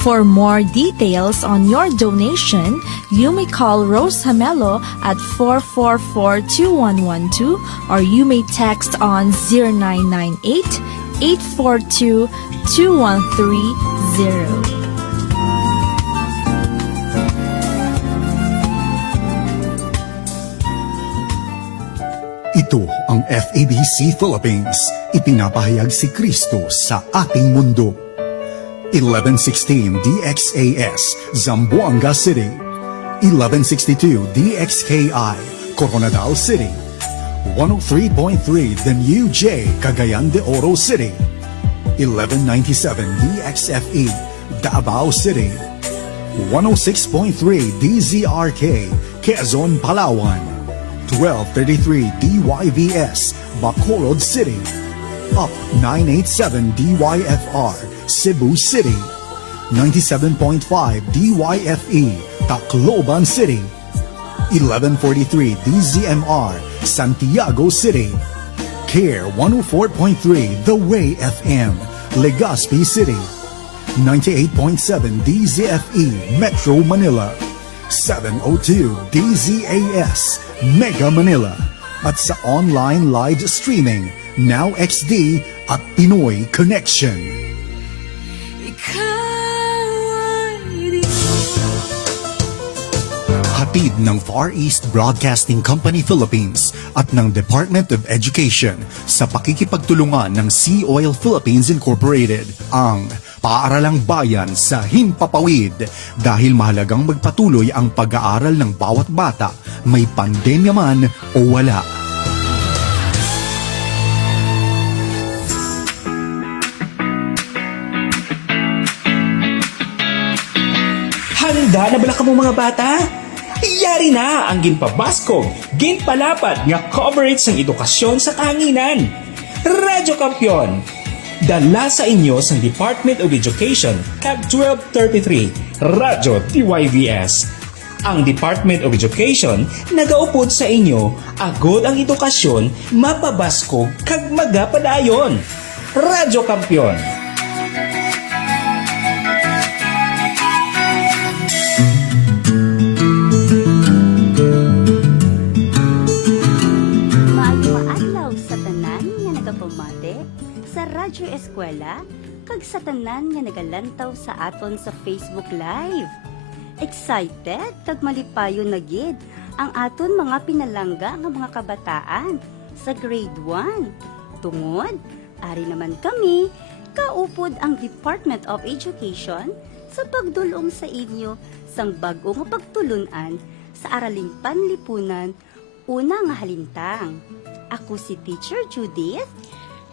For more details on your donation, you may call Rose Hamelo at 444-2112 or you may text on 0998-842-2130. Ito ang FABC Philippines. Ipinapahayag si Kristo sa ating mundo. 1116 DXAS, Zamboanga City. 1162 DXKI, Coronadal City. 103.3 The New J, Cagayan de Oro City. 1197 DXFE, Davao City. 106.3 DZRK, Quezon, Palawan. 1233 DYVS, Bacolod City. Up 987 DYFR, Cebu City. 97.5 DYFE, Tacloban City. 1143 DZMR, Santiago City. CARE 104.3 The Way FM, Legazpi City. 98.7 DZFE, Metro Manila. 702 DZAS, Mega Manila. At sa online live streaming, Now XD at Pinoy Connection. Hatid ng Far East Broadcasting Company Philippines at ng Department of Education sa pakikipagtulungan ng Sea Oil Philippines Incorporated ang Paaralang Bayan sa Himpapawid dahil mahalagang magpatuloy ang pag-aaral ng bawat bata, may pandemya man o wala. Handa na bala ka mo mga bata? Yari na ang ginpabaskog, ginpalapad nga coverage ng edukasyon sa kahanginan. Radyo Kampiyon, dala sa inyo sa Department of Education, CAB 1233, Radyo DYVS. Ang Department of Education nagaupod sa inyo, agod ang edukasyon, mapabaskog kag magapadayon. Radyo Kampiyon. Sa Radyo Eskwela, kag sa tanan nga nagalantaw sa aton sa Facebook Live. Excited kag malipayon na gid ang aton mga pinalangga nga mga kabataan sa grade 1. Tungod, ari naman kami, kaupod ang Department of Education sa pagdulong sa inyo sang bag-o nga pagtulunan sa araling panlipunan una nga halintang. Ako si Teacher Judith.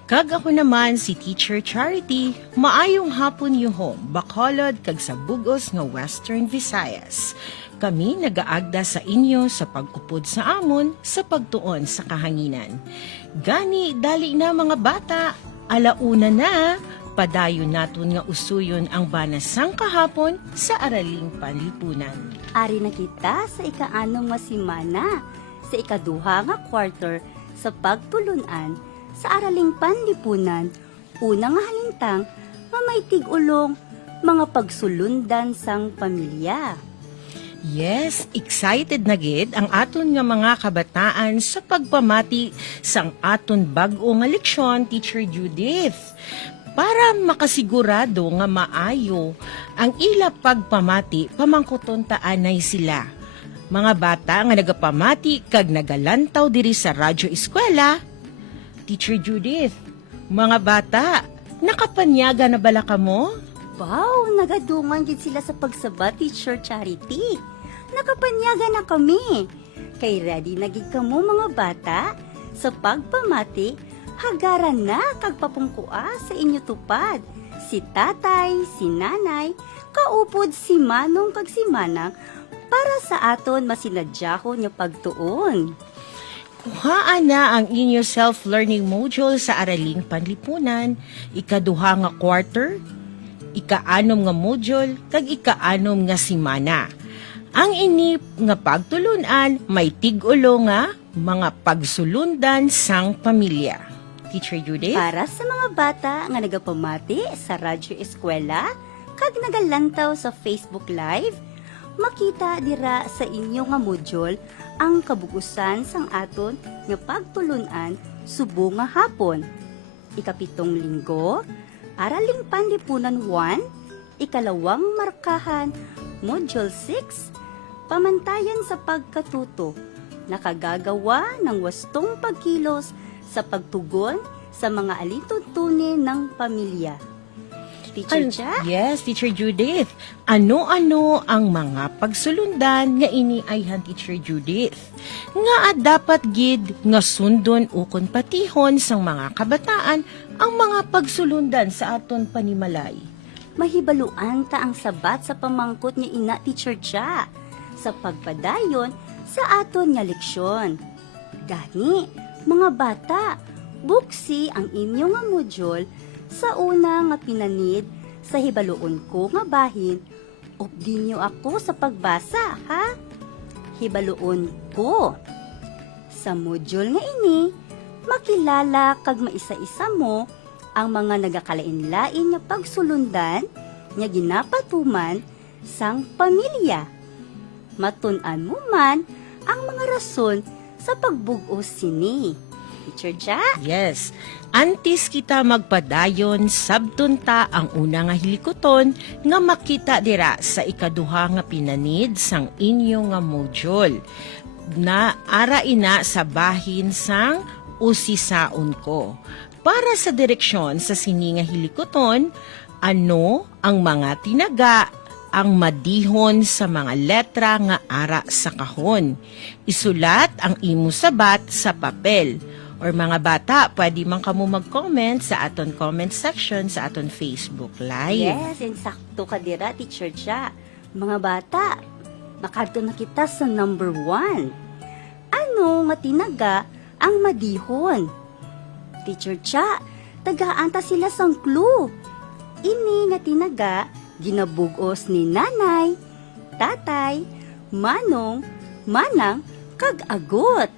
Kag ako naman si Teacher Charity, maayong hapon yuhom, Bacolod kag sa bugos nga Western Visayas. Kami nagaagda sa inyo sa pag-upod sa amon sa pagtuon sa kahanginan. Gani, dali na mga bata, alauna na, padayon naton nga usuyon ang banasang kahapon sa araling panlipunan. Ari na kita sa ika-anong nga simana, sa ikaduha nga quarter sa pagtulunan sa araling panlipunan, unang nga halintang nga may tig-ulong mga pagsulundan sang pamilya. Yes, excited na gid ang aton nga mga kabataan sa pagpamati sang aton bag-o nga leksyon, Teacher Judith. Para makasigurado nga maayo ang ila pagpamati, pamangkuton taanay sila. Mga bata nga nagapamati kag nagalantaw diri sa Radyo Eskwela, Teacher Judith, mga bata, nakapanyaga na bala ka mo? Wow, nagadungan gid sila sa pagsaba, Teacher Charity. Nakapanyaga na kami. Kay ready na gid kamo mga bata sa pagpamati, hagaran na kag papungkua sa inyo tupad. Si tatay, si nanay, kaupod si manong kag si manang para sa aton masinadyahon nga pagtuon. Kuhaan na ang inyo self-learning module sa Araling Panlipunan, ikaduha nga quarter, ika-anom nga module, kag ika-anom nga simana. Ang inip nga pagtulunan may tig-ulo nga mga pagsulundan sang pamilya. Teacher Judith? Para sa mga bata nga nagapamati sa Radyo Eskwela, kag nagalantaw sa Facebook Live, makita dira sa inyo nga module ang kabugusan sang aton nga pagtulunan subo nga hapon. Ikapitong linggo, Araling Panlipunan 1, ikalawang markahan, Module 6, Pamantayan sa pagkatuto, nakagagawa ng wastong pagkilos sa pagtugon sa mga alituntunin ng pamilya. Teacher Cha? Yes, Teacher Judith. Ano-ano ang mga pagsulundan nga iniayhan Teacher Judith? Nga dapat gid nga sundon ukon patihon sang mga kabataan ang mga pagsulundan sa aton panimalay. Mahibaluan ta ang sabat sa pamangkot ni ina Teacher Cha sa pagpadayon sa aton nga leksyon. Gani, mga bata, buksi ang inyo nga module sa una nga pinanid sa hibaluon ko nga bahin. Updin niyo ako sa pagbasa, ha? Hibaluon ko. Sa module nga ini, makilala kag maisa-isa mo ang mga nagakalain-lain nga pagsulundan nga ginapatuman sang pamilya. Matun-an mo man ang mga rason sa pagbug-os sini. Teacher Ja? Yes. Antes kita magpadayon, sabtunta ang una nga hilikoton nga makita dira sa ikaduha nga pinanid sang inyo nga module na ara ina sa bahin sang usisaon ko. Para sa direksyon sa sini nga hilikoton, ano ang mga tinaga ang madihon sa mga letra nga ara sa kahon. Isulat ang imo sabat sa papel. Or mga bata, pwede man kamo mag-comment sa aton comment section sa aton Facebook Live. Yes, insakto ka dira, Teacher Cha. Mga bata, makarto na kita sa number 1. Ano nga tinaga ang madihon? Teacher Cha, tagaanta sila sang clue. Ini nga tinaga, ginabugos ni nanay, tatay, manong, manang, kag agot.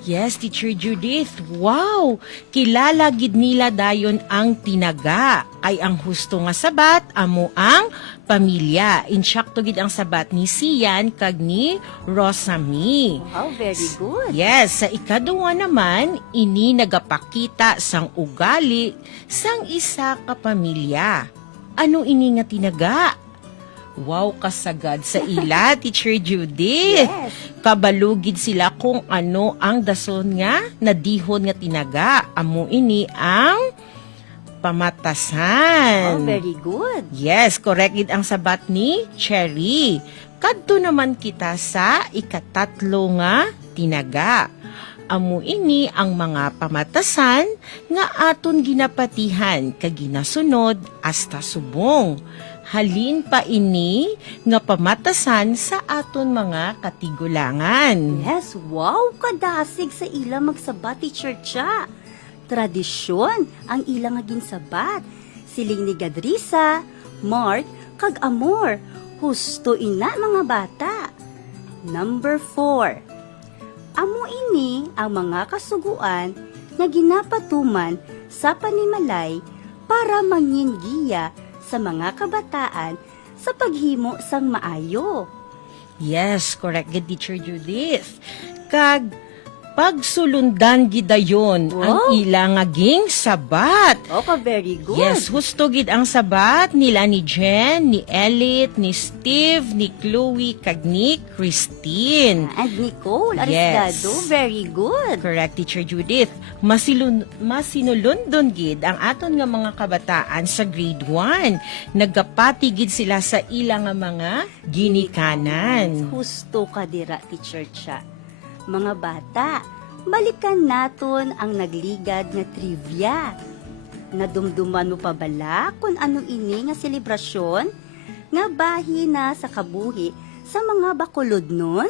Yes, Teacher Judith. Wow! Kilala gid nila dayon ang tinaga. Kay ang husto nga sabat, amo ang pamilya. Insyakto gid ang sabat ni Sian kag ni Rosami. Wow, very good. Yes, sa ikaduwa naman, ini nagapakita sang ugali sang isa ka pamilya. Ano ini nga tinaga? Wow, kasagad sa ila, Teacher Judith. Yes. Kabalugid sila kung ano ang dason nga, nadihon nga tinaga. Amo ini ang pamatasan. Oh, very good. Yes, correct gid ang sabat ni Cherry. Kadto naman kita sa ikatatlo nga tinaga. Amo ini ang mga pamatasan nga aton ginapatihan kag ginasunod hasta subong. Halin pa ini nga pamatasan sa aton mga katigulangan. Yes, wow, kadasig sa ila magsabat, Teacher Cha. Tradisyon ang ila nga ginsabat. Siling ni Gadrisa, Mark, kag Amor. Husto ina mga bata. Number 4. Amo ini ang mga kasuguan nga ginapatuman sa panimalay para manginggiya sa mga kabataan sa paghimo sang maayo. Yes, correct gid Teacher Judith. Kag pagsulundan gidayon ang Wow. ilang aging sabat. Okay, very good. Yes, husto gid ang sabat nila ni Jen, ni Elite, ni Steve, ni Chloe, kag ni Christine. And Nicole Yes. Aristado, very good. Correct, Teacher Judith. Masinulundon gid ang aton nga mga kabataan sa grade 1. Nagapati gid sila sa ilang nga mga ginikanan. Husto ka dira, Teacher Cha. Mga bata, balikan naton ang nagligad nga trivia. Nadumduman mo pa bala kung ano ini nga selebrasyon nga bahin na sa kabuhi sa mga bakulod nun?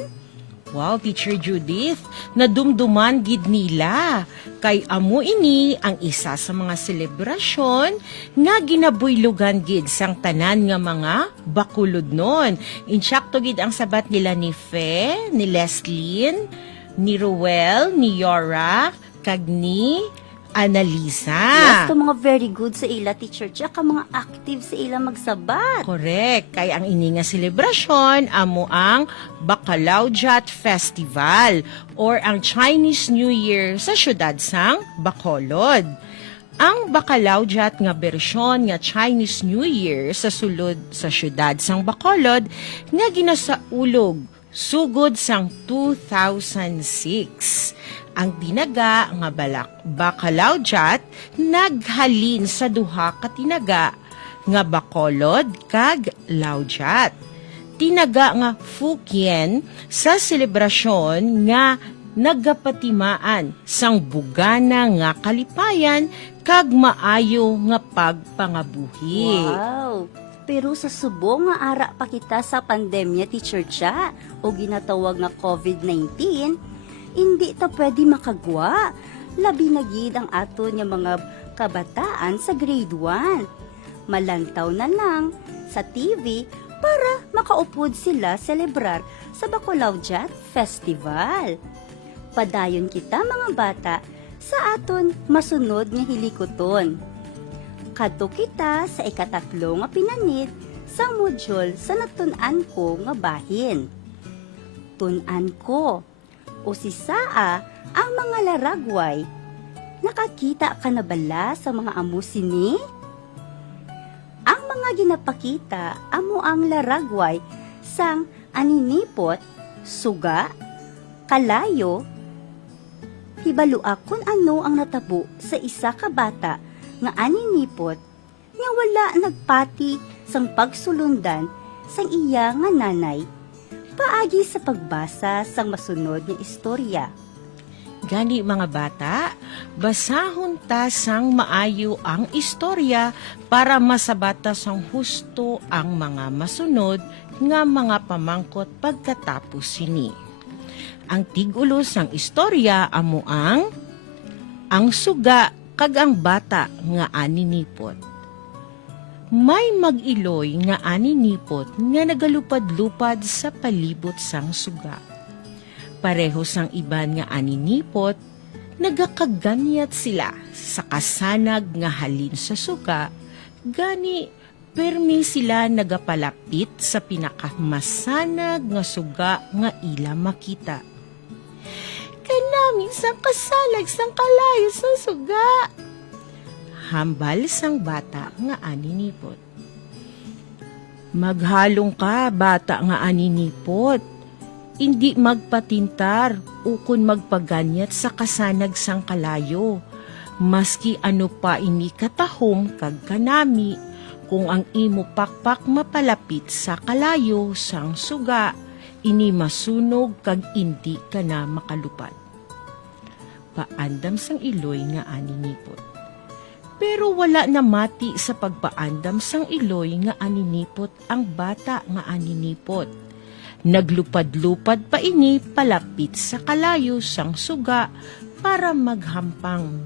Wow, Teacher Judith, nadumduman gid nila. Kay amo ini ang isa sa mga selebrasyon nga ginabuylugan gid sang tanan nga mga bakulod nun. Insyakto gid ang sabat nila ni Fe, ni Leslyn, ni Ruel, ni Yora, kag ni Annalisa. Yes, to mga very good sa ila, teacher. Tsaka mga active sa ila magsabat. Correct. Kaya ang ini nga selebrasyon amo ang Bacalaujat Festival or ang Chinese New Year sa syudad sang Bacolod. Ang Bacalaujat nga bersyon nga Chinese New Year sa sulod sa syudad sang Bacolod nga ginasaulog sugod sang 2006. Ang tinaga nga Bacalaujat naghalin sa duha ka tinaga nga Bacolod kag Laujat. Tinaga nga Fukien sa selebrasyon nga nagapatimaan sang bugana nga kalipayan kag maayo nga pagpangabuhi. Wow! Pero sa subong nga ara pa kita sa pandemya, teacher Cha, o ginatawag nga COVID-19, hindi ta pwede makagwa. Labi na gid ang aton nga mga kabataan sa grade 1. Malantaw na lang sa TV para makaupod sila celebrar sa Bacalaujat Festival. Padayon kita mga bata sa aton masunod nga hilikoton. Kadto kita sa ikatatlo nga pinanid sa modyul sa natun-an ko nga bahin. Tun-an ko o si Saa ang mga laragway. Nakakita ka na bala sa mga amo sini? Ang mga ginapakita amo ang laragway sang aninipot, suga, kalayo. Hibalua kung ano ang natabo sa isa ka bata nga aninipot nga wala nagpati sang pagsulundan sang iya nga nanay paagi sa pagbasa sang masunod nga istorya. Gani mga bata, basahon ta sang maayo ang istorya para masabata sang husto ang mga masunod nga mga pamangkot pagkatapos sini. Ang tigulo sang istorya amo ang suga kag ang bata nga aninipot. May mag-iloy nga aninipot nga nagalupad-lupad sa palibot sang suga. Pareho sang iban nga aninipot, nagakaganyat sila sa kasanag nga halin sa suga, gani permi sila nagapalapit sa pinakamasanag nga suga nga ila makita. Kanami sang kasalag sang kalayo sa suga. Hambal sang bata nga aninipot. Maghalong ka, bata nga aninipot. Hindi magpatintar ukon magpaganyat sa kasanag sang kalayo. Maski ano pa ini katahom kag kanami, kung ang imo pakpak mapalapit sa kalayo sang suga, ini masunog kag hindi ka na makalupad. Paandam sang iloy nga aninipot. Pero wala na mati sa pagpaandam sang iloy nga aninipot ang bata nga aninipot. Naglupad-lupad pa ini palapit sa kalayo sang suga para maghampang.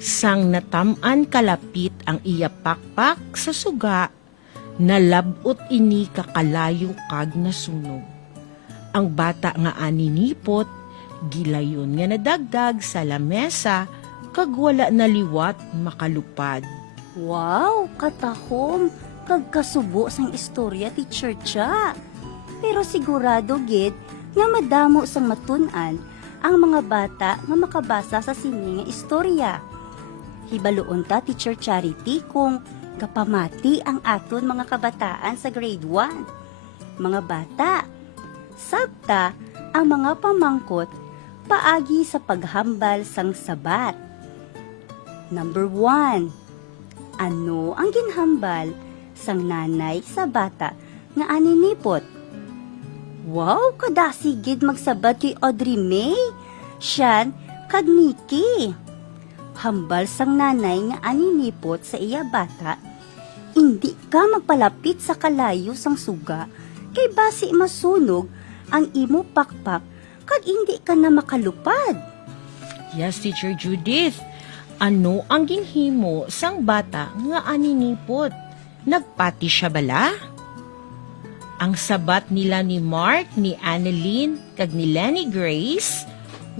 Sang nataman kalapit ang iya pakpak sa suga, nalabot ini kakalayo kag nasunog. Ang bata nga aninipot, gilayon nga nadagdag sa lamesa, kag wala naliwat makalupad. Wow, katahom, kag kasubo sang istorya, teacher Cha. Pero sigurado gid nga madamo sang matun-an ang mga bata nga makabasa sa sini nga istorya. Hibaluon ta, teacher Charity, kung kapamati ang aton mga kabataan sa grade 1. Mga bata, sabta ang mga pamangkot paagi sa paghambal sang sabat. Number 1. Ano ang ginhambal sang nanay sa bata nga aninipot? Wow, kadasigid magsabat kay Audrey May, Sian, kag Nikki. Hambal sang nanay nga aninipot sa iya bata, hindi ka magpalapit sa kalayo sang suga, kay basi masunog ang imo pakpak, kag hindi ka na makalupad. Yes, Teacher Judith. Ano ang ginhimo sang bata nga aninipot? Nagpati siya bala? Ang sabat nila ni Mark, ni Annalyn, kag ni Lenny Grace,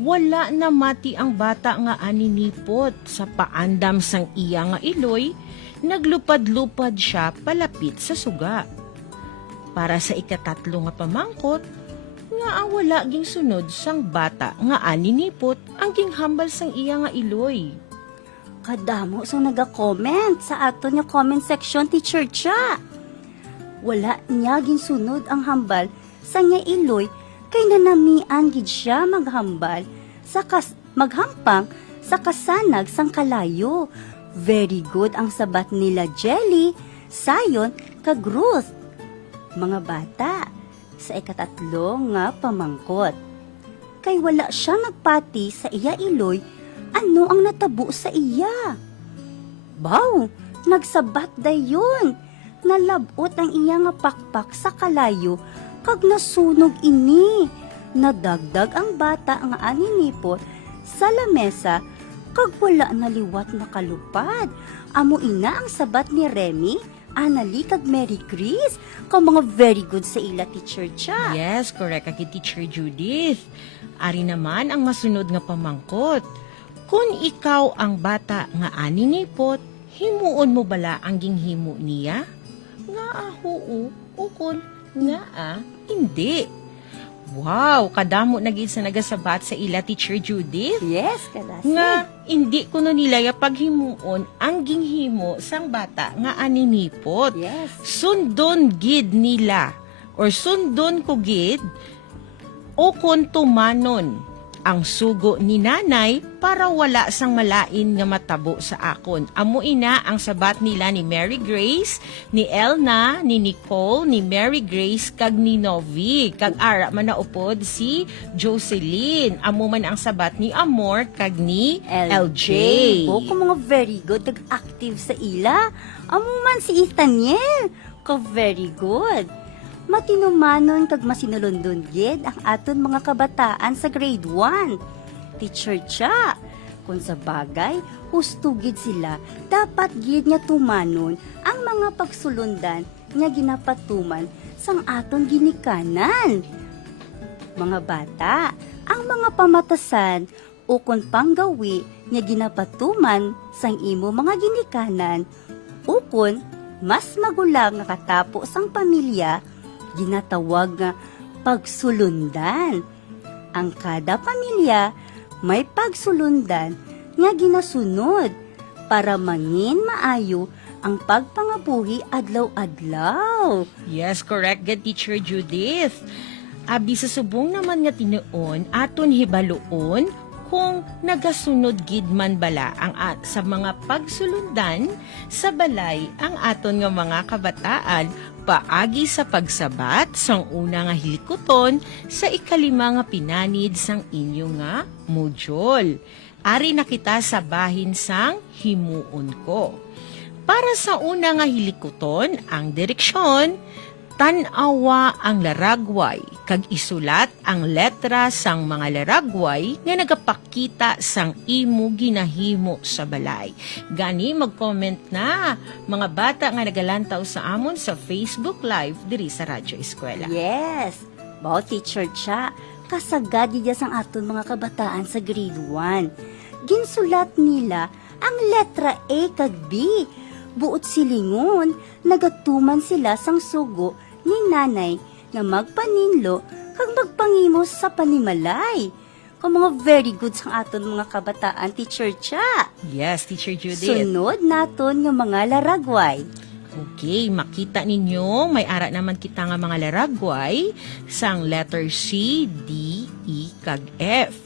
wala na mati ang bata nga aninipot sa paandam sang iya nga iloy, naglupad-lupad siya palapit sa suga. Para sa ikatatlo nga pamangkot, nga wala ging sunod sang bata nga aninipot ang ginghambal sang iya nga iloy. Kadamo sang naga-comment sa aton nga comment section, Teacher Cha. Wala niya ginsunod ang hambal sa nga iloy kay nanamian gid siya maghambal maghampang sa kasanag sang kalayo. Very good ang sabat nila Jelly, Sayon, kag Ruth. Mga bata, sa ikatatlo nga pamangkot. Kay wala siya nagpati sa iya iloy, ano ang natabo sa iya? Baw, nagsabat dayon. Nalabot ang iya nga pakpak sa kalayo, kag nasunog ini. Nadagdag ang bata nga aninipot sa lamesa, kag wala naliwat na kalupad. Amo ina ang sabat ni Remy, Anali kag Mary Chris, kag mga very good sa ila, Teacher Cha. Yes, correct kag Teacher Judith. Ari naman ang masunod nga pamangkot. Kung ikaw ang bata nga aninipot, himuon mo bala ang ginghimo niya? Nga oo, ukon nga hindi. Wow, kadamo na gid sa nagasabat sa ila, Teacher Judith. Yes, kalasi. Nga hindi ko no nila paghimuon ang ginghimo sang bata nga aninipot. Yes. Sundon gid nila or sundon ko gid o kung tumanon ang sugo ni nanay para wala sang malain nga matabo sa akon. Amo ina ang sabat nila ni Mary Grace, ni Elna, ni Nicole, ni Mary Grace, kag ni Novi. Kag ara man naupod si Jocelyn. Amo man ang sabat ni Amor, kag ni LJ. Ko mga very good, kag active sa ila. Amo man si Ethaniel, kag very good. Matinumanon kag masinulundon gid ang aton mga kabataan sa grade 1. Teacher Cha, kung sa bagay, husto gid sila, dapat gid nga tumanon ang mga pagsulundan nga ginapatuman sang aton ginikanan. Mga bata, ang mga pamatasan o kung panggawi nga ginapatuman sang imo mga ginikanan o kung mas magulang nga katapo sang pamilya, ginatawag nga pagsulundan. Ang kada pamilya may pagsulundan nga ginasunod para mangin maayo ang pagpangabuhi adlaw-adlaw. Yes, correct gid, Teacher Judith. Abi sa subong naman nga tinuon aton hibaluon kung nagasunod gid man bala ang sa mga pagsulundan sa balay ang aton nga mga kabataan paagi sa pagsabat sang una nga hilikoton sa ikalima nga pinanid sang inyo nga module. Ari na kita sa bahin sang himuon ko. Para sa una nga hilikoton, ang direksyon, tan-awa ang laragway, kag isulat ang letra sang mga laragway nga nagapakita sang imo ginahimo sa balay. Gani mag-comment na mga bata nga nagalantaw sa amon sa Facebook Live diri sa Radyo Eskwela. Yes, bao Teacher Cha, kasagad diya sang aton mga kabataan sa grade 1. Ginsulat nila ang letra A kag B. Buot silingon, nagatuman sila sang sugo ni nanay nga magpaninlo kag magpangimos sa panimalay. Kung mga very good sang aton mga kabataan, Teacher Cha. Yes, Teacher Judith. Sunod naton nga mga laragway. Okay, makita ninyo, may ara naman kita nga mga laragway sang letter C, D, E, kag F.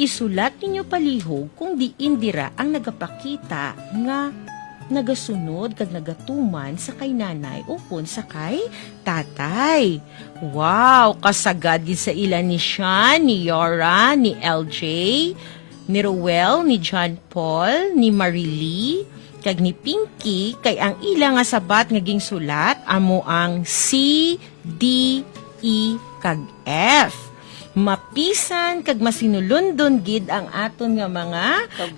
Isulat ninyo palihog kung di indira ang nagapakita nga nagasunod kag nagatuman sa kay nanay upon sa kay tatay. Wow, kasagad gid sa ila ni Sean, ni Yora, ni LJ, ni Roel, ni John Paul, ni Marilee, kag ni Pinky, kay ang ila nga sabat nga gingsulat amo ang C, D, E, kag F. mapisan kag masinulundon gid ang aton nga mga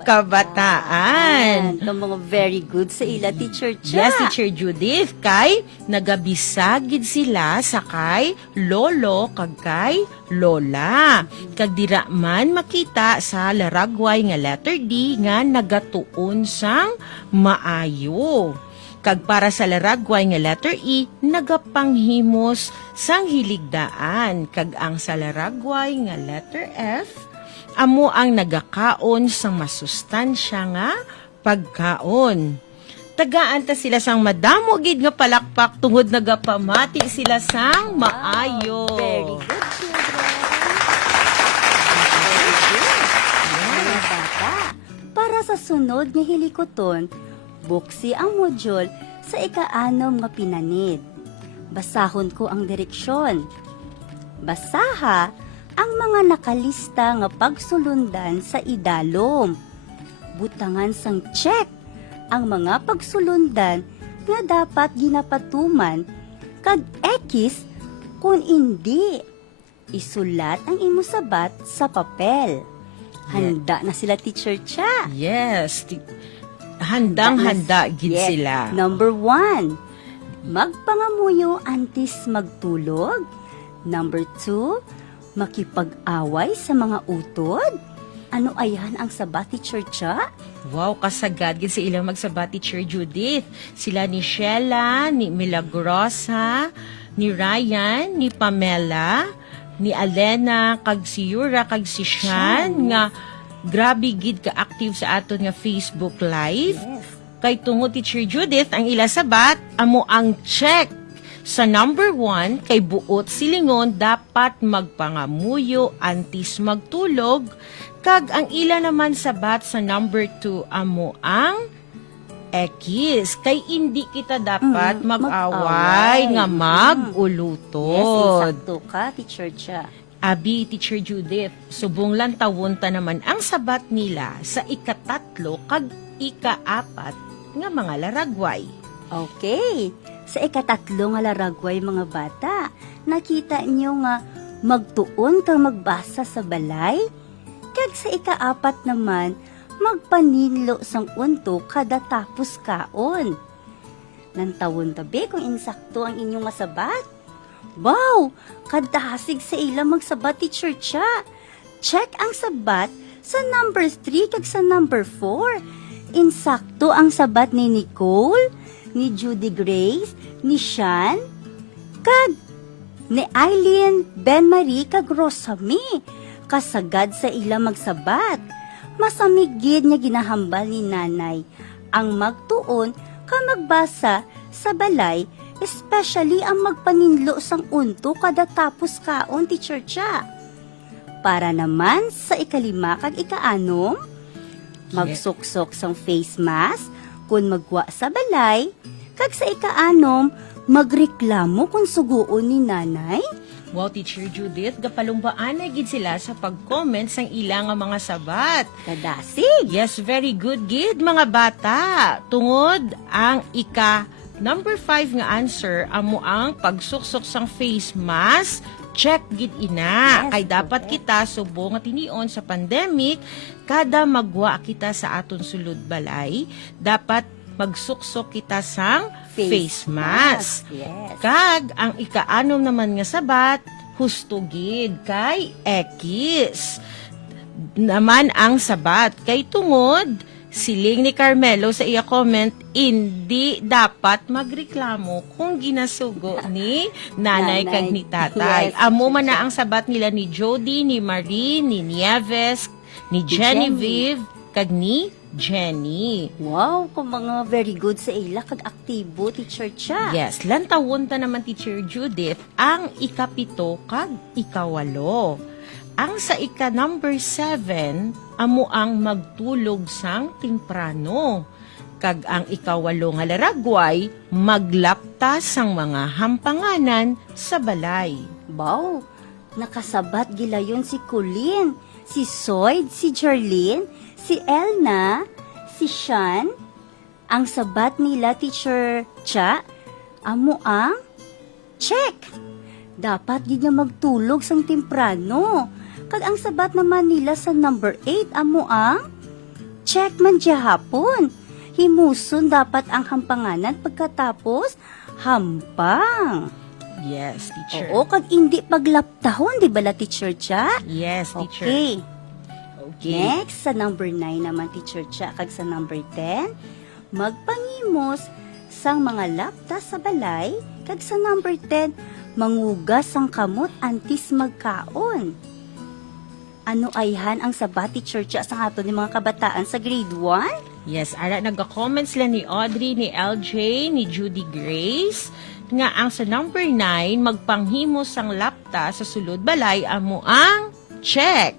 kabataan. Ang mga very good sa ila, Teacher Cha. Yes, Teacher Judith, kay nagabisagid sila sa kay lolo kag kay lola. Kag dira man makita sa laragway nga letter D nga nagatuon sang maayo. Kag para sa laragway nga letter E, nagapanghimos sang hiligdaan. Kag ang sa laragway nga letter F, amo ang nagakaon sang masustansya nga pagkaon. Tagaan ta sila sang madamo gid nga palakpak tungod nagapamati sila sang maayo. Very good, children. Very good. Mga bata, para sa sunod nga hilikoton, buksi ang module sa ika-6 nga pinanid. Basahon ko ang direksyon. Basaha ang mga nakalista nga pagsulundan sa idalom. Butangan sang check ang mga pagsulundan nga dapat ginapatuman kag X kung hindi. Isulat ang imo sabat sa papel. Handa na sila, Teacher Cha. Yes, handang-handa gid Yes. sila. Number 1, magpangamuyo antes magtulog. Number 2, makipag-away sa mga utod. Ano ayan ang sabat, Teacher Cha? Wow, kasagad gid sa ilang magsabat, Teacher Judith. Sila ni Sheila, ni Milagrosa, ni Ryan, ni Pamela, ni Alena, kag si Yura, kag si Shan, nga grabe gid ka-active sa aton nga Facebook Live. Kay tungod, Teacher Judith, ang ila sabat, amo ang check. Sa number 1, kay buot silingon, dapat magpangamuyo antes magtulog. Kag ang ila naman sabat sa number 2, amo ang X. Kay hindi kita dapat mag-away nga Yes, mag-ulutod. insakto ka, Teacher Cha. Abi, Teacher Judith, subong lang tawon ta naman ang sabat nila sa ika-3 kag ika-4 nga mga laragway. Okay. Sa ika-3 nga laragway, mga bata, nakita niyo nga magtuon kang magbasa sa balay? Kag sa ika-4 naman, magpaninlo sang unto kada tapos kaon. Nantawon tabi kung insakto ang inyong masabat? Wow! Kadasig sa ila magsabat, Teacher Cha. Check ang sabat sa number 3 kag sa number 4. Insakto ang sabat ni Nicole, ni Judy Grace, ni Shan, kag ni Eileen, Ben Marie, kag Rosami. Kasagad sa ila magsabat. Masamigid nga ginahambal ni nanay ang magtuon ka magbasa sa balay, especially ang magpaninlo sang unto kada tapos kaon, Teacher Cha. Para naman sa ika-5 kag ika-6, magsuksok sang face mask kung magwa sa balay, kag sa ika-6, magreklamo kung suguon ni nanay. Wow, Teacher Judith, gapalumbaan na gid sila sa pag-comment sang ilang nga mga sabat. Kadasig. Yes, very good gid mga bata. Tungod ang number 5 nga answer amo ang pagsuksok sang face mask. Check gid ina. Yes, Kay dapat correct. kita subo nga tinion sa pandemic, kada magwa kita sa aton sulod balay, dapat magsuksok kita sang face mask. Yes. Kag ang ika-6 naman nga sabat, husto gid kay X. Naman ang sabat kay tungod siling ni Carmelo sa iya comment, hindi dapat magreklamo kung ginasugo ni nanay kag ni tatay. Yes, Amo man na ang sabat nila ni Jody, ni Marie, ni Nieves, ni Genevieve, kag ni Jenny. Wow, kung mga very good sa ila kag aktibo, Teacher Cha. Yes, lantawon ta naman, Teacher Judith, ang ika-7 kag ika-8. Ang sa ika-number 7, amo ang magtulog sang timprano. Kag ang ika-8 nga laragway, maglapta sang mga hampanganan sa balay. Wow, nakasabat gilayon si Colleen, si Soyd, si Jarlene, si Elna, si Shan. Ang sabat nila, Teacher Cha, amo ang check. dapat di niya magtulog sang temprano. Kag ang sabat naman nila sa number 8 amo ang check man diya hapon. Himuson dapat ang hampanganan pagkatapos hampang. Yes, teacher. Oo, kag hindi paglaptahon, di ba la teacher Cha? Yes, teacher. Okay. Okay. Next, sa number 9 naman teacher Cha, kag sa number 10, magpangimos sang mga lapta sa balay, kag sa number 10, mangugas sang kamot antis magkaon. Ano ayhan ang sabat teacher Cha sa ato ni mga kabataan sa grade 1? Yes, ara nagka-comment sila ni Audrey, ni LJ, ni Judy Grace, nga ang sa number 9, magpanghimos sang lapta sa sulod balay amo ang check.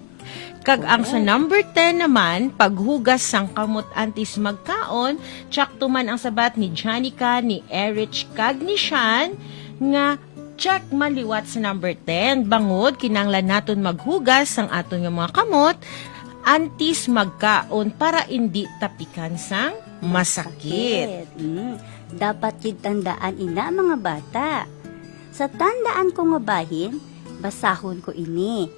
Kag ang sa number 10 naman, paghugas sang kamot antis magkaon, tsakto man ang sabat ni Janica, ni Erich, kag ni Sean, nga check man liwat sa number 10. Bangod, kinanglan naton maghugas sang aton nga mga kamot, antis magkaon para hindi tapikan sang masakit. Dapat yun tandaan ina mga bata. Sa tandaan ko nga bahin, basahon ko ini.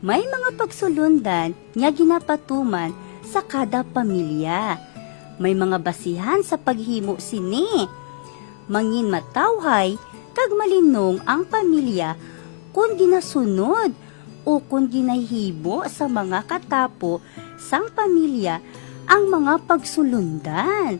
May mga pagsulundan nga ginapatuman sa kada pamilya. May mga basihan sa paghimo sini. Mangin matawhay, kag malinong ang pamilya kung ginasunod o kung ginahibo sa mga katapo sang pamilya ang mga pagsulundan.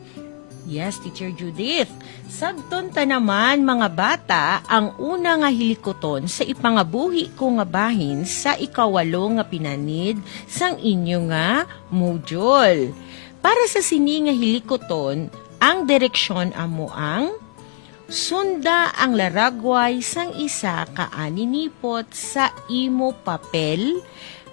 Yes, Teacher Judith. Sabton ta naman mga bata, ang una nga hilikoton sa ipangabuhi ko nga bahin sa ikawalo nga pinanid sang inyo nga module. Para sa sini nga hilikoton, ang direksyon amo ang sunda ang laragway sang isa ka aninipot sa imo papel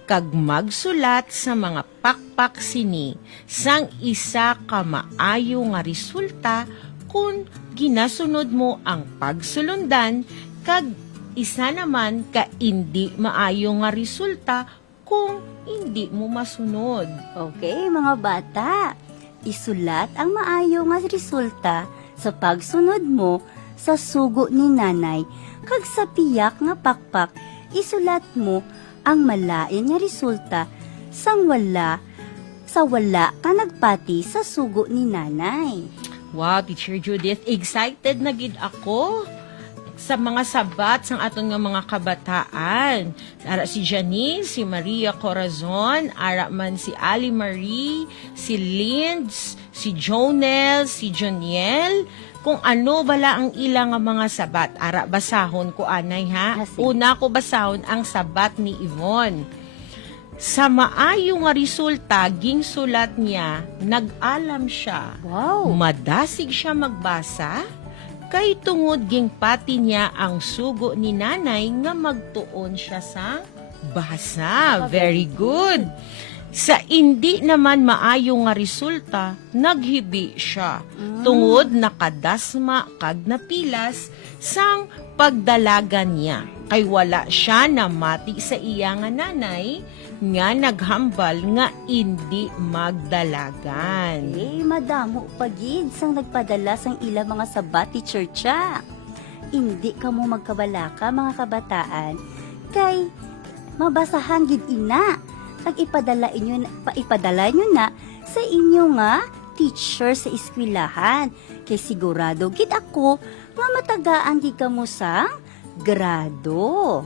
kag magsulat sa mga pakpak sini sang isa ka maayo nga resulta kung ginasunod mo ang pagsulundan kag isa naman ka hindi maayo nga resulta kung hindi mo masunod. Okay, mga bata, isulat ang maayo nga resulta sa pagsunod mo sa sugo ni nanay kag sa piyak nga pakpak isulat mo ang malain nga resulta sang wala ka nagpati sa sugo ni nanay. Wow, Teacher Judith, excited na gid ako sa mga sabat sang aton nga mga kabataan. Ara si Janice, si Maria Corazon, ara man si Ali Marie, si Linds, si Jonel, si Joniel, kung ano bala ang ilang nga mga sabat. Ara basahon ko anay ha. Sige. Una ko basahon ang sabat ni Yvonne. Sa maayo nga resulta, ging sulat niya, nag-alam siya. Wow! Madasig siya magbasa, kay tungod ging pati niya ang sugo ni nanay nga magtuon siya sa basa. Very good. Sa hindi naman maayo nga resulta, naghibi siya. Tungod nakadasma kag napilas sang pagdalagan niya. Kay wala siya namati sa iya nga nanay nga naghambal nga hindi magdalagan. Madamo pagid sang nagpadala sang ila mga sabat ti Churcha. Hindi ka mo magkabalaka mga kabataan, kay mabasahan gid ina. Kag ipadala nyo na sa inyo nga teacher sa eskwelahan. Kay sigurado gid ako nga matagaan gid kamo sa grado.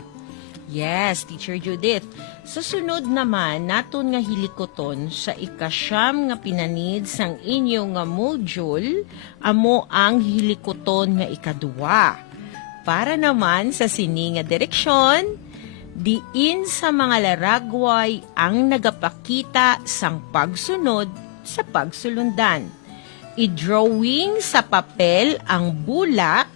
Yes, Teacher Judith. Susunod naman, naton nga hilikoton sa ikasyam nga pinanid sang inyo nga module, amo ang hilikoton nga ikaduwa. Para naman sa sini nga direksyon, diin sa mga laragway ang nagapakita sang pagsunod sa pagsulundan. I-drawing sa papel ang bulak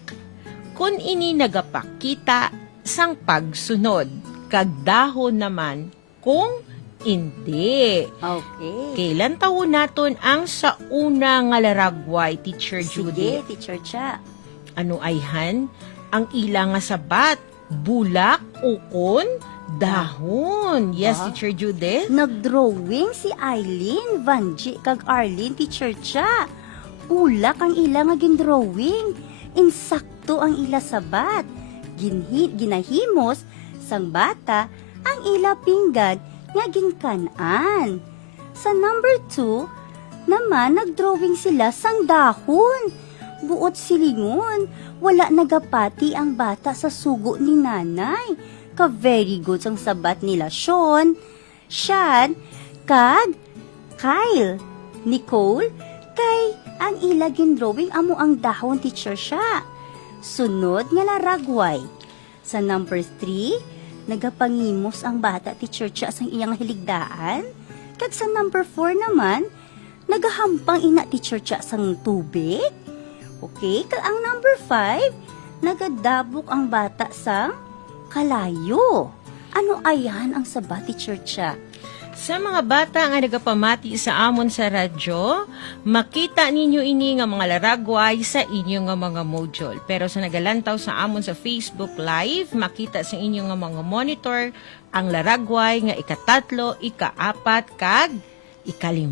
kung ini nagapakita sang pagsunod. Kagdahon naman kung hindi. Okay. Kailan taon naton ang sa una nga laragway, Teacher Judy? Sige, Teacher Cha. Ano ayhan? Ang ilang nga sabat, bulak, ukon, dahon. Yes, Teacher Judith? Nagdrawing si Eileen, Vanji, kag Arlene, Teacher Cha. Ulak ang ila nga gindrawing. Insakto ang ila sabat. ginahimos sang bata ang ila pinggan nga ginkanan. Sa number 2, naman nagdrawing sila sang dahon. Buot silingon, wala nagapati ang bata sa sugo ni nanay. Ka-very good sang sabat nila Sean, kag Kyle, Nicole, kay ang ila gindrawing amo ang dahon teacher siya. Sunod nga laragway. Sa number 3, nagapangimos ang bata teacher siya sang iyang hiligdaan. Kag sa number 4 naman, nagahampang ina teacher siya sang tubig. Okay, kag ang number 5, nagadabok ang bata sang kalayo. Ano ayan ang sabat teacher siya? Sa mga bata nga nagapamati sa amon sa radyo, makita ninyo ini nga mga laragway sa inyo nga mga module. Pero sa nagalantaw sa amon sa Facebook Live, makita sa inyo nga mga monitor ang laragway nga ika-3, ika-4, kag ika-5.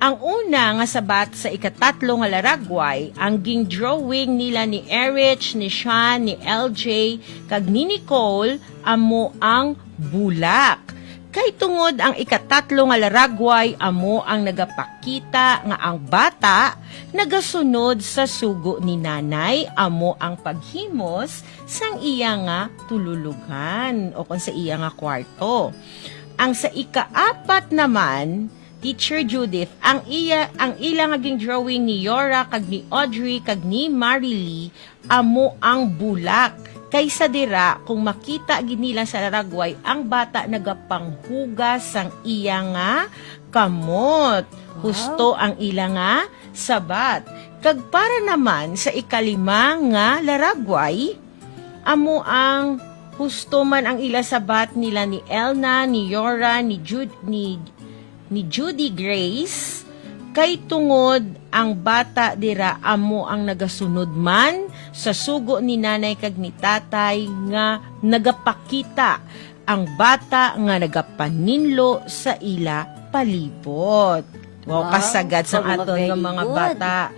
Ang una nga sabat sa ika-3 nga laragway, ang ging drawing nila ni Erich, ni Sean, ni LJ, kag ni Nicole, amo ang bulak. Kay tungod ang ika-3 nga laragway, amo ang nagapakita nga ang bata nagasunod sa sugo ni nanay, amo ang paghimos sang iya nga tululugan o kung sa iya nga kwarto. Ang sa ika-4 naman, Teacher Judith, ang ila naging drawing ni Yora, kag ni Audrey, kag ni Marilee, amo ang bulak. Kaysa dira, kung makita ginila sa laragway, ang bata nagapanghugas sang iya nga kamot. Husto ang ila nga sabat. Kag para naman sa ika-5 nga laragway, amo ang husto man ang ila sabat nila ni Elna, ni Yora, ni Judy Grace, kay tungod ang bata dira amo ang nagasunod man sa sugo ni nanay kag ni tatay nga nagapakita ang bata nga nagapaninlo sa ila palibot. Wow, kasagad sa aton nga mga bata.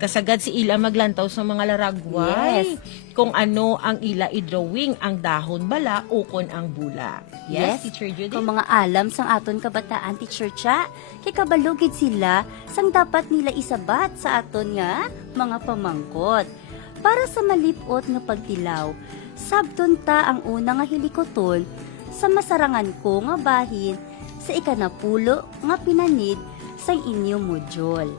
Kasagad si ila maglantaw sa mga laragway. Yes. Kung ano ang ila i-drawing, ang dahon bala o kon ang bulak. Yes, Teacher Judy? Kung mga alam sang aton kabataan, Teacher Cha, kay kabalugid sila sang dapat nila isabat sa aton nga mga pamangkot. Para sa malipot nga pagtilaw, sabton ta ang una nga hilikoton sa masarangan ko nga bahin sa ikanapulo nga pinanid sa inyong module.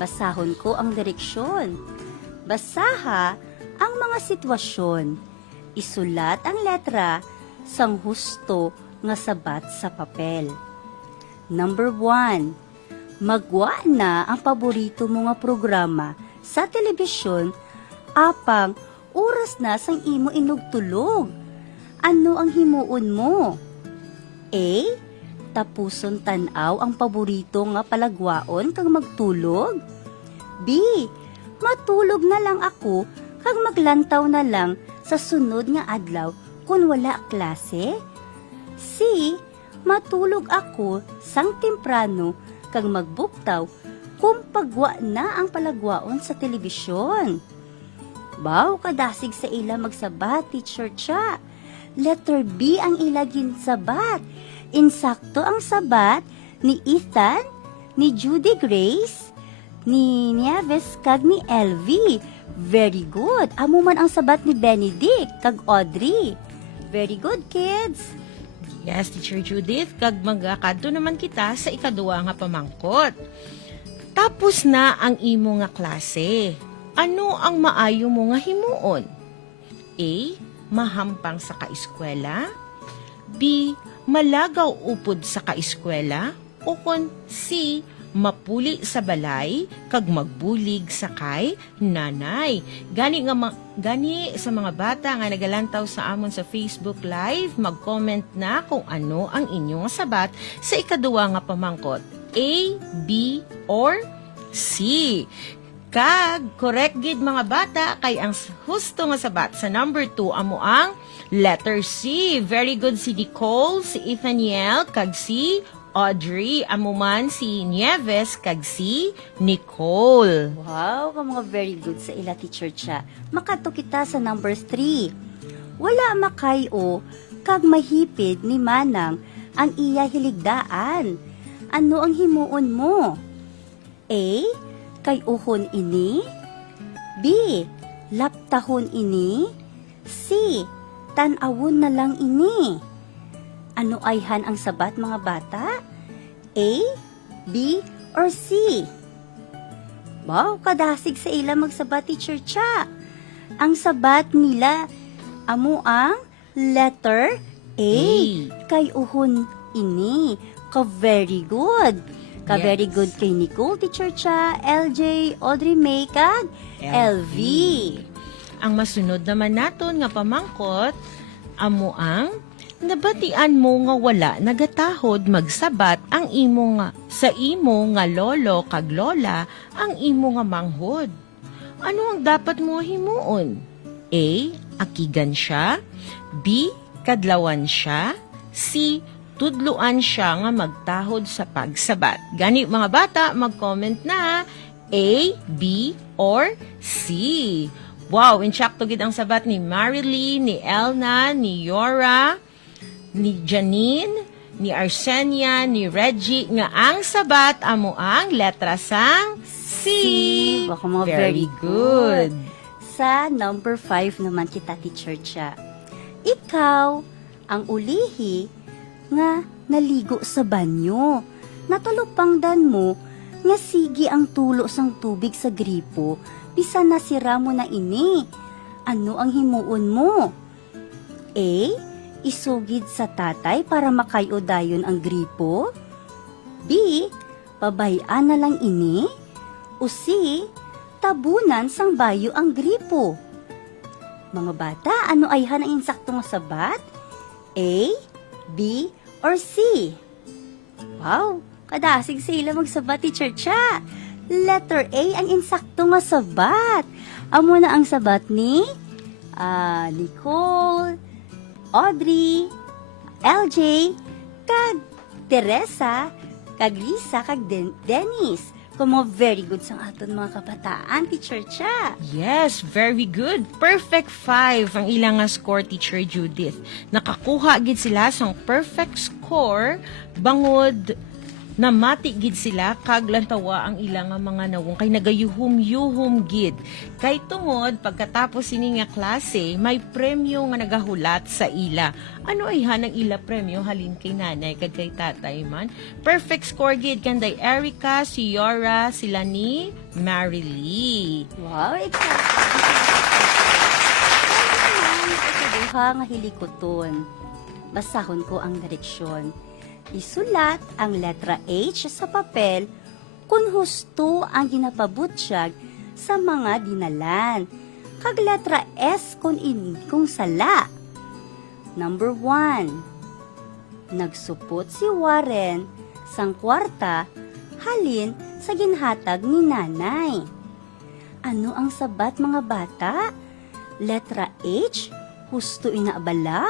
Basahon ko ang direksyon. Basaha ang mga sitwasyon. Isulat ang letra sang husto nga sabat sa papel. Number 1. Magwa na ang paborito mo nga programa sa telebisyon apang oras na sang imo inugtulog. Ano ang himuon mo? A. Tapuson tanaw ang paborito nga palagwaon kag magtulog. B. Matulog na lang ako kag maglantaw na lang sa sunod nga adlaw kung wala klase. C. Matulog ako sang temprano kag magbuktaw kung pagwa na ang palagwaon sa telebisyon. Baw kadasig sa ila magsabat, Teacher Cha. Letter B ang ila ginsabat. Insakto ang sabat ni Ethan, ni Judy Grace, ni Nieves kag ni LV. Very good. Amo man ang sabat ni Benedict kag Audrey. Very good, kids. Yes, Teacher Judith, kag magakadto naman kita sa ikaduwa nga pamangkot. Tapos na ang imo nga klase. Ano ang maayo mo nga himuon? A. Mahampang sa kaeskwela. B. Malagaw upod sa kaeskwela. O kon C. Mapuli sa balay kag magbulig sa kay nanay. Gani sa mga bata nga nagalantaw sa amon sa Facebook Live, mag-comment na kung ano ang inyong sabat sa ikaduwa nga pamangkot. A, B, or C. Kag, correct gid mga bata, kay ang husto nga sabat sa number 2 amo ang letter C. Very good si Nicole, si Ethaniel, kag si Audrey, amuman si Nieves, kag si Nicole. Wow, ka mga very good sa ila teacher siya. Makato kita sa number 3. Wala makayo kag mahipid ni Manang ang iya hiligdaan. Ano ang himuon mo? A. Kay uhon ini. B. Laptahon ini. C. Tanawon na lang ini. Ano ayhan ang sabat mga bata? A, B, or C? Wow, kadasig sa ila magsabat teacher cha. Ang sabat nila amo ang letter A. Kay uhon ini. Ka-very good. Ka-very Yes. good kay Nicole, teacher cha, LJ, Audrey May, kag LV. Ang masunod naman naton nga pamangkot, amo ang nabatian mo nga wala nagatahod magsabat ang imo nga sa imo nga lolo kag lola ang imo nga manghod. Ano ang dapat mo himuon? A. Akigan siya. B. Kadlawan siya. C. Tudluan siya nga magtahod sa pagsabat. Gani mga bata, mag-comment na A, B, or C. Wow, insakto gid ang sabat ni Marilee, ni Elna, ni Yora, ni Janine, ni Arsenia, ni Reggie, nga ang sabat amo ang letra sang C. Baka mga Very good. Sa number 5 naman kita, teacher siya. Ikaw ang ulihi nga naligo sa banyo. Natalupangdan mo nga sige ang tulo sang tubig sa gripo bisan nasira mo na ini. Ano ang himuon mo? A. Isugid sa tatay para makayo dayon ang gripo? B. Pabayaan na lang ini? O C. Tabunan sang bayo ang gripo? Mga bata, ano ay ang insaktong sabat? A, B, or C? Wow, kadasig sila magsabat, teacher cha. Letter A ang insakto nga sabat. Amo na ang sabat ni Nicole, Audrey, LJ, kag Teresa, kag Lisa, kag Dennis. Kumo very good sang aton mga kabataan, teacher cha. Yes, very good. Perfect 5 ang ilang nga score, Teacher Judith. Nakakuha gid sila sang perfect score bangod na mati gid sila kag lantawa ang ilang nga mga nawong kay nagayuhum-yuhum gid. Kay tungod pagkatapos ini nga klase, may premyo nga nagahulat sa ila. Ano ay hanang ila premyo halin kay nanay kag kay tatay man? Perfect score gid kanday Erica, si Yora, sila ni Marilee. Wow, exactly. Ikaduha nga hilikoton. Basahon ko ang direksyon. Isulat ang letra H sa papel kung husto ang ginapabutyag sa mga dinalan. Kag letra S kung sala. Number 1. Nagsupot si Warren sang kwarta halin sa ginhatag ni nanay. Ano ang sabat mga bata? Letra H, husto inaabala?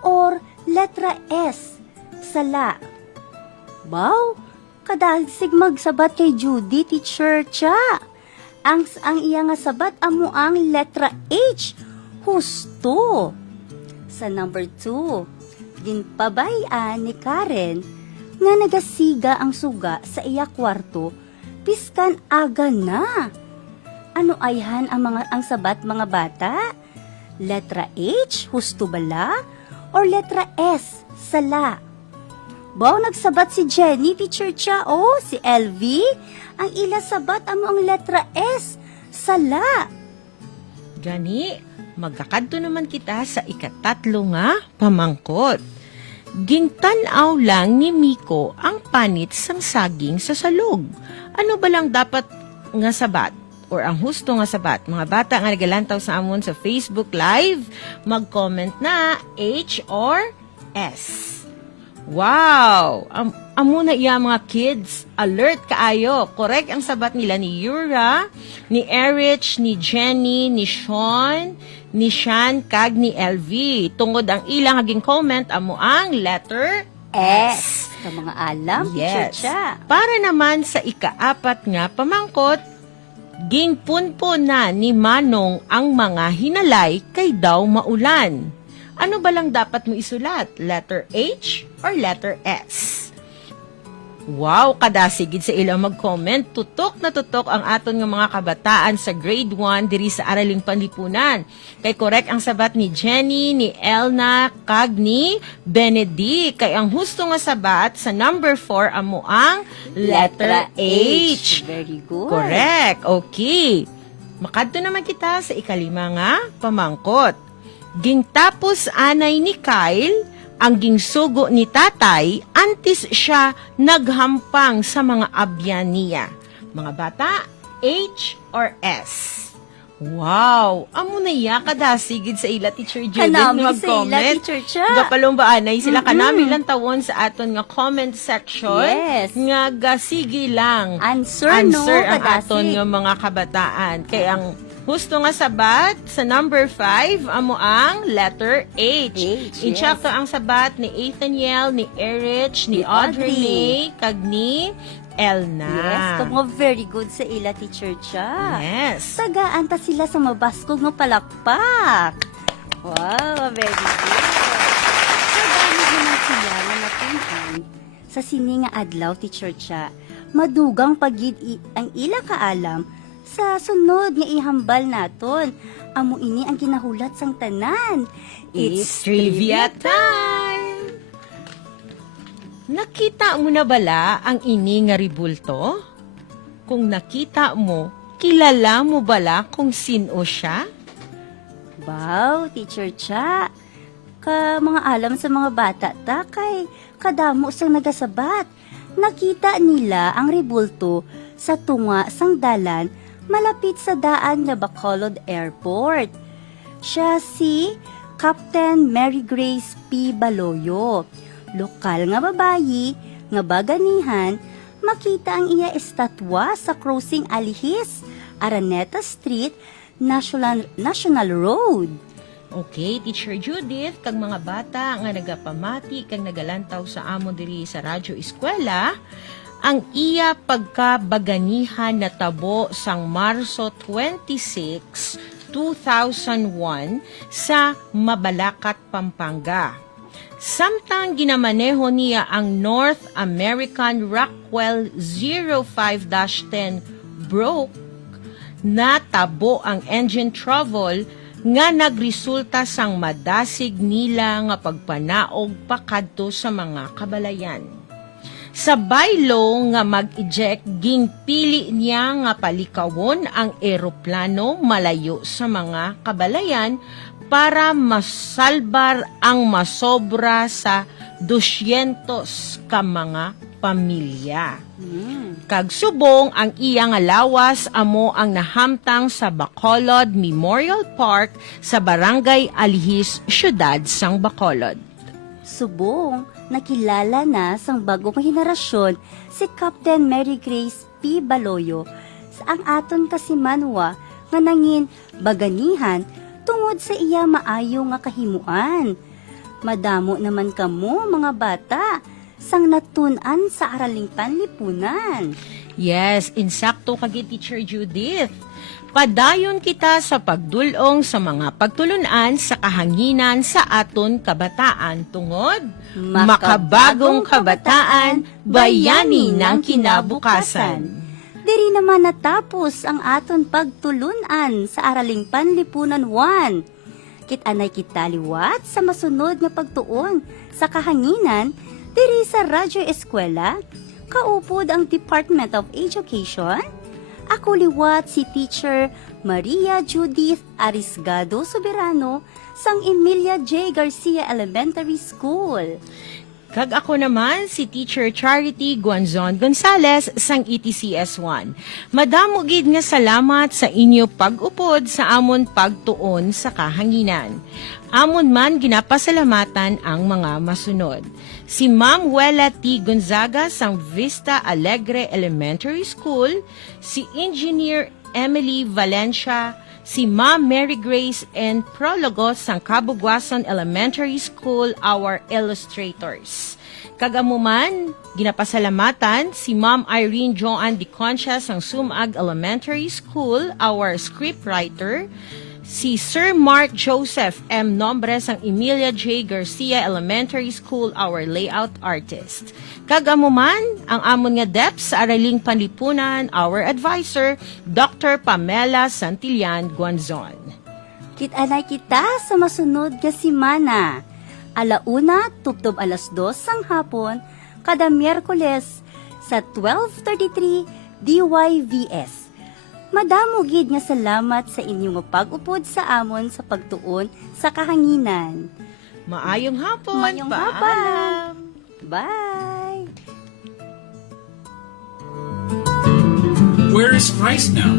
Or letra S, sala? Wow, kadasig magsabat kay Judy, teacher cha. Ang iya nga sabat amo ang letra H, husto. Sa number 2, ginpabayan ni Karen nga nagasiga ang suga sa iya kwarto, piskan aga na. Ano ayhan ang sabat mga bata? Letra H, husto bala? Or letra S, sala? Baw nagsabat si Jenny, teacher cha, o si LV, ang ila sabat amo ang letra S, sala. Gani, magkakadto naman kita sa ikatatlo nga pamangkot. Gintanaw lang ni Miko ang panit sang saging sa salog. Ano ba lang dapat nga sabat? Or ang husto nga sabat? Mga bata nga nagalantaw sa amon sa Facebook Live, mag-comment na H or S. Wow! Amo na iya mga kids, alert kaayo. Correct ang sabat nila ni Yura, ni Erich, ni Jenny, ni Sean, ni Shan, kag ni LV. Tungod ang ilang haging comment, amo ang letter S. Sa mga alam, Teacher Yes. Cha. Para naman sa ika-4 nga pamangkot, gingpunpo na ni Manong ang mga hinalay kay daw maulan. Ano ba lang dapat mo isulat? Letter H or letter S? Wow, kadasigid sa ilang mag-comment. Tutok na tutok ang aton nga mga kabataan sa grade 1 diri sa Araling Panlipunan. Kay correct ang sabat ni Jenny, ni Elna, kag ni Benedict. Kay ang husto nga sabat sa number 4 amo ang letter H. Very good. Correct. Okay. Makadto naman kita sa ikalima nga pamangkot. Gingtapos anay ni Kyle ang gingsugo ni tatay antes siya naghampang sa mga abyan niya. Mga bata, H or S? Wow! Amo na iya kadasigid sa ila, Teacher Judith, Kanami nga sa ila, mag-comment. Teacher Cha. Gapalumbaanay sila kanami lang tawon sa aton nga comment section. Yes. Nga gasigi lang Answer, no? ang Kadasig. aton nga mga kabataan. Kaya ang husto nga sabat sa number 5 amo ang letter H. H, Insakto yes. ang sabat ni Ethaniel, ni Erich, ni Ni Audrey Audrey. May, kag ni Elna. Yes, mga very good sa ila, Teacher Cha. Yes. Tagaan ta sila sa mabaskog nga palakpak. Wow, very good. Tagaan naman sila nga natunhan sa sini nga adlaw, Teacher Cha. Madugang pagid ang ila kaalam sa sunod nga ihambal naton. Amo ini ang ginahulat sang tanan. It's trivia time! Nakita mo na bala ang ini nga ribulto? Kung nakita mo, kilala mo bala kung sino siya? Wow, Teacher Cha. Ka mga alam sa mga bata ta kay kadamo sang nagasabat. Nakita nila ang ribulto sa tunga sang dalan malapit sa daan nga Bacolod Airport. Siya si Captain Mary Grace P. Baloyo. Lokal nga babayi nga baganihan, makita ang iya estatwa sa crossing Alihis, Araneta Street, National Road. Okay, Teacher Judith, kag mga bata nga nagapamati kag nagalantaw sa amon diri sa Radyo Eskwela, ang iya pagkabaganihan na tabo sang Marso 26, 2001 sa Mabalacat, Pampanga. Samtang ginamaneho niya ang North American Rockwell 05-10 broke, natabo ang engine trouble nga nagresulta sang madasig nila nga pagpanaog pakadto sa mga kabalayan. Sa baylo nga mag-eject, ginpili niya nga palikawon ang eroplano malayo sa mga kabalayan para masalbar ang masobra sa 200 ka mga pamilya. Kag subong ang iya nga lawas amo ang nahamtang sa Bacolod Memorial Park sa Barangay Alihis, Syudad sang Bacolod. Subong, nakilala na sang bagong henerasyon si Captain Mary Grace P. Baloyo sa ang aton kasimanwa nga nangin baganihan tungod sa iya maayo nga kahimuan. Madamo naman kamo mga bata sang natun-an sa Araling Panlipunan. Yes, insakto kagi Teacher Judith. Padayon kita sa pagdulong sa mga pagtulunan sa kahanginan sa aton kabataan tungod makabagong kabataan, bayani ng kinabukasan. Diri naman natapos ang aton pagtulunan sa Araling Panlipunan 1. Kit-anay kita liwat sa masunod nga pagtuon sa kahanginan diri sa Radyo Eskwela, kaupod ang Department of Education. Ako liwat si Teacher Maria Judith Arisgado Soberano sang Emilia J. Garcia Elementary School. Kag ako naman si Teacher Charity Guanzon Gonzales sang ETCS1. Madamo gid nga salamat sa inyo pag-upod sa amon pagtuon sa kahanginan. Amon man ginapasalamatan ang mga masunod. Si Ma'am Wela T. Gonzaga sang Vista Alegre Elementary School, si Engineer Emily Valencia, si Ma'am Mary Grace and Prologos sang Kabuguasan Elementary School, our illustrators. Kagamuman, ginapasalamatan si Ma'am Irene Joanne Di Concha ng Sumag Elementary School, our scriptwriter, si Sir Mark Joseph M. Nombres ng Emilia J. Garcia Elementary School, our layout artist. Kagamuman, ang amon nga DEPS sa Araling Panlipunan, our advisor, Dr. Pamela Santillan Guanzon. Kit-anay kita sa masunod nga simana. Alauna, tuptob alas 2 sang hapon, kada Miyerkules sa 12:33 DYVS. Madamo gid nga salamat sa inyong pag-upod sa amon sa pagtuon sa kahanginan. Maayong hapon. Maayong hapon. Bye! Where is Christ now?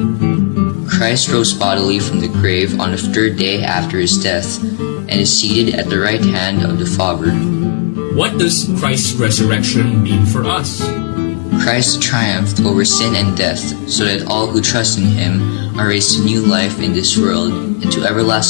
Christ rose bodily from the grave on the third day after his death and is seated at the right hand of the Father. What does Christ's resurrection mean for us? Christ triumphed over sin and death so that all who trust in him are raised to new life in this world and to everlasting